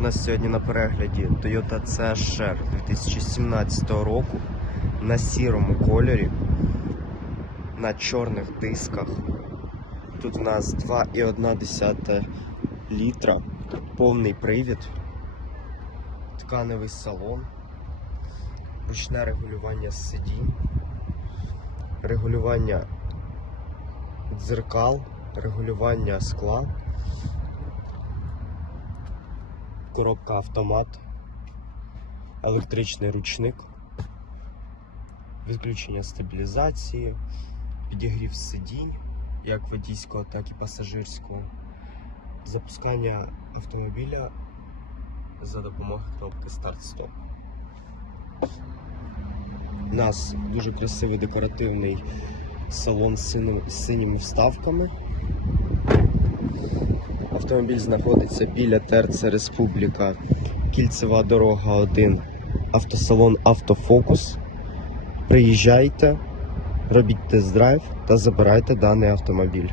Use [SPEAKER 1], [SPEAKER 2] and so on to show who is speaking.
[SPEAKER 1] У нас сьогодні на перегляді Toyota CHR 2017 року на сірому кольорі, на чорних дисках. Тут у нас 2,1 літра, повний привід, тканевий салон, ручне регулювання сидінь, регулювання дзеркал, регулювання скла. Коробка автомат, електричний ручник, відключення стабілізації, підігрів сидінь, як водійського, так і пасажирського, запускання автомобіля за допомогою кнопки старт-стоп. У нас дуже красивий декоративний салон з синіми вставками. Автомобіль знаходиться біля ТРЦ Республіка, кільцева дорога 1, автосалон Автофокус. Приїжджайте, робіть тест-драйв та забирайте даний автомобіль.